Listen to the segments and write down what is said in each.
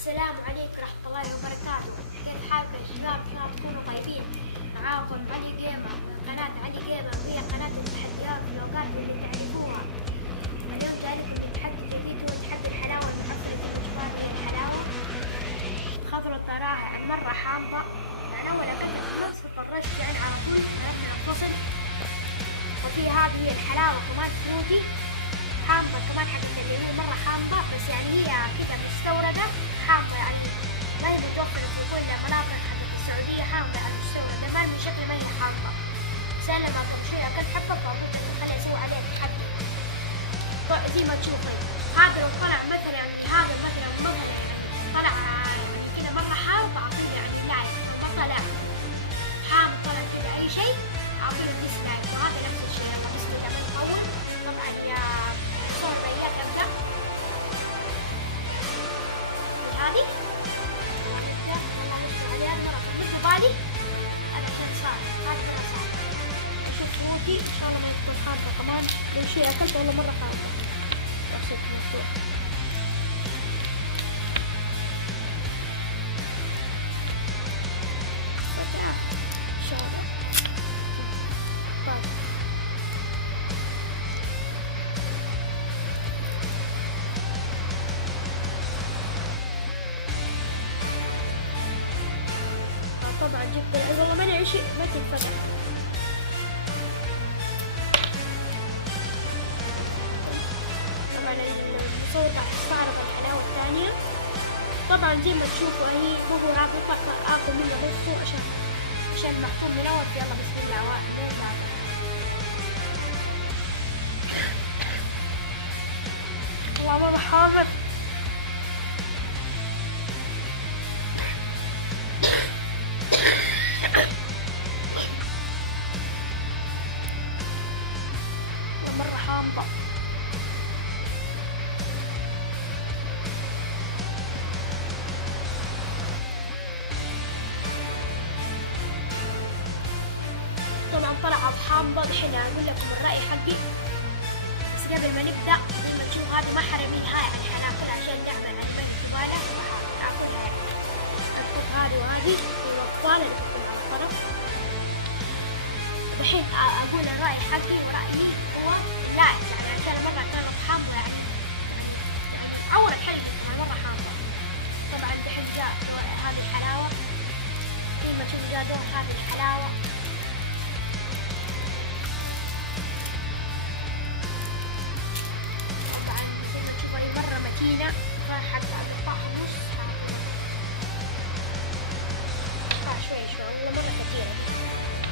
السلام عليكم ورحمة الله وبركاته. كيف حالكم يا شباب؟ إن شاء الله تكونوا طيبين. معاكم علي جيمر، قناة علي جيمر، هي قناة التحديات واللوجات اللي تعرفوها. اليوم جايلكم بتحدي جديد، هو تحدي الحلاوة المعفنة بالإجبار. هي الحلاوة خضرة تراها يعني مرة حامضة، يعني أول أكلت النص اضطريت يعني على طول خرجنا الفصل. وفي هذه هي الحلاوة كمان فروتي حامضة كمان، حقت اللي هي مرة حامضة، بس يعني هي كده مستوردة حامضة، يعني ما هي متوفرة في كل المناطق حقت السعودية. حامضة يعني مستوردة، ما من شكل ما هي حامضة. بس أنا لما كنت شوي أكلت حبة فقلت إنه خلي أسوي عليها تحدي. زي ما تشوفوا هذا لو طلع مثلا يعني هذا مثلا يعني طلع يعني كده مرة حامض أعطيه يعني لايك، ما طلع حامض طلع كده أي شيء أعطيه ديسلايك. وهذا نفس الشيء. يلا بسم الله من أول طبعا يا صور بيات أبدأ هذه عليها مرة مثل بالي أنا كنت صار هذا مرة صار. أشوف سموتي إن شاء الله ما تكون خارطة كمان، لو شيء أكلت ولا مرة خارطة وأخذت مفتوح. إن شاء الله طبعا جبت والله ما ادري شيء ما تنفتح. طبعا المصور قاعد يستعرض الحلاوة الثانية. طبعا زي ما تشوفوا هي هو رابطة اخذ منه نصه عشان محطوط من اول. يلا بسم الله واحد والله مرة حامض. مرة حامضة. طبعا طلعت حامضة. الحين أقول لكم الرأي حقي، بس قبل ما نبدأ زي ما تشوفوا هذه ما حرميها يعني حناكلها عشان نعمل عن بنت زبالة وأكلها يعني. أحط هذه وهذه والوصالة اللي تكون على الطرف. الحين أقول الرأي حقي، ورأيي هو لا يعني عشان مرة كانت حامضة يعني عورة حلقتها مرة حامضة. طبعا دحين جاء دور هذه الحلاوة، زي ما تشوفوا جاء دور هذه الحلاوة. طبعا زي ما تشوفوا هي مرة متينة، فحتى أقطعها نص أقطع شوي ولا مرة كثيرة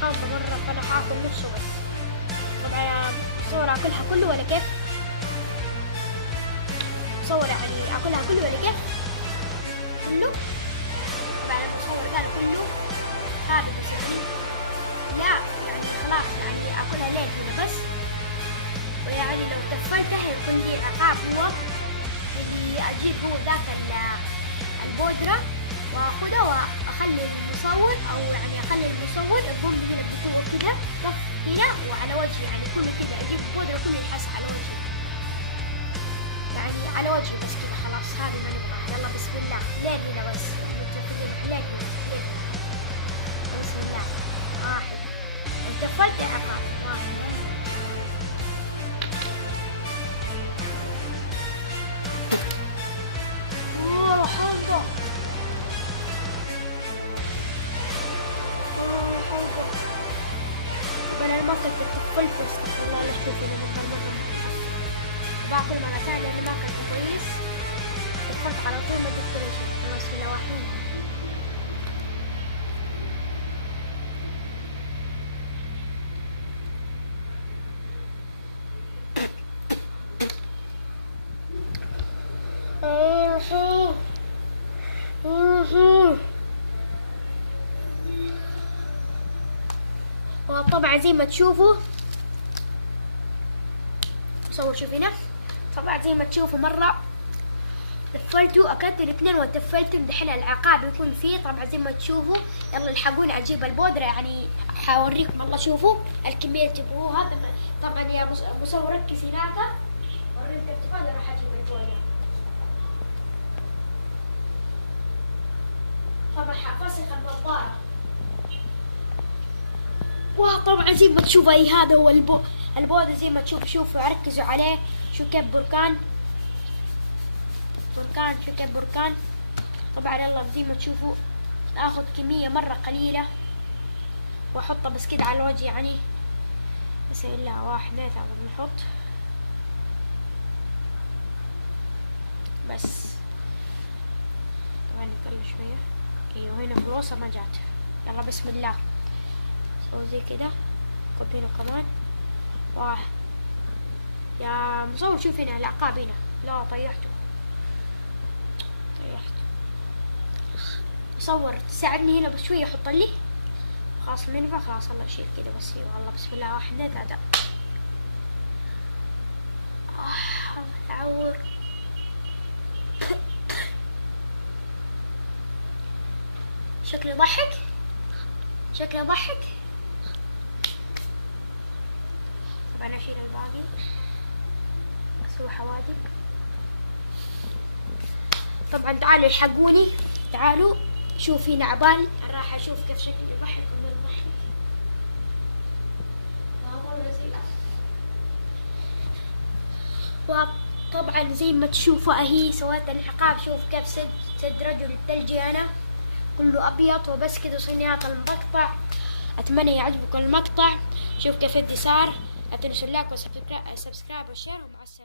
حامضة مرة، فأنا آكل نصه بس. طبعا صور أكلها كله ولا كيف؟ صور يعني أكلها كله ولا كيف؟ كله؟ طبعا بصور قال كله هذا بس يعني لا يعني خلاص يعني أكلها لين هنا بس. ويعني لو تفلتها يكون لي عقاب، هو اللي أجيب هو ذاك البودرة وأخذه وأخلي المصور أو يعني أخلي المصور يقوم هنا بصور كده هنا وعلى وجهي، يعني كله كده أجيب بودرة كله ينحس على وجهي، يعني على وجهي بس كده خلاص. هذه ما نبغاها. يلا بسم الله لين هنا بس لين بسم الله. واحد انت فلت عقاب. واحد حلقة أنا ما كنت تفلت استغفر الله لا تشوفي لما كان مرة باكل مرة ثانية لأني ما كنت كويس. تفلت على طول ما جبت لي شيء. خلاص في لواحين. وطبعا زي ما تشوفوا صور شوف هنا. طبعا زي ما تشوفوا مرة تفلتوا أكلت الاثنين وتفلتوا. دحين العقاب يكون فيه. طبعا زي ما تشوفوا يلا الحقوني أجيب البودرة، يعني حوريكم والله. شوفوا الكمية تبغوها. طبعا يا مصور ركز هناك وريك التفاضل راح أجيب البودرة. راح افسخ النظارة. وطبعا زي ما تشوفوا اي هذا هو البودة زي ما شوفوا ركزوا عليه. شو كيف بركان شو كيف بركان. طبعا يلا زي ما تشوفوا اخذ كمية مرة قليلة واحطها بس كده على الوجه يعني. بسم الله، 1 2 3 بنحط بس. طبعا نقلل شوية. ايوه هنا في الوسط ما جات. يلا بسم الله سوي زي كده. كبينه كمان. واحد يا مصور شوف هنا العقاب هنا. لا طيحته صور تساعدني هنا بس شوية. حط لي خلاص منفع. خلاص الله يشيل كده بس. والله بسم الله، 1 2 3. تعور. شكله يضحك. طبعا اشيل الباقي اسوي حواجب. طبعا تعالوا الحقوني. تعالوا شوفي نعبان. راح اشوف كيف شكلي يضحك ولا يضحك. وطبعا زي ما تشوفوا اهي سويت الحقاب. شوف كيف سد رجل الثلجي انا كله ابيض وبس كده. صينيات المقطع. اتمنى يعجبكم المقطع. شوف كيف يدي صار. لا تنسوا اللايك والسبسكرايب والشير ومع السلامة.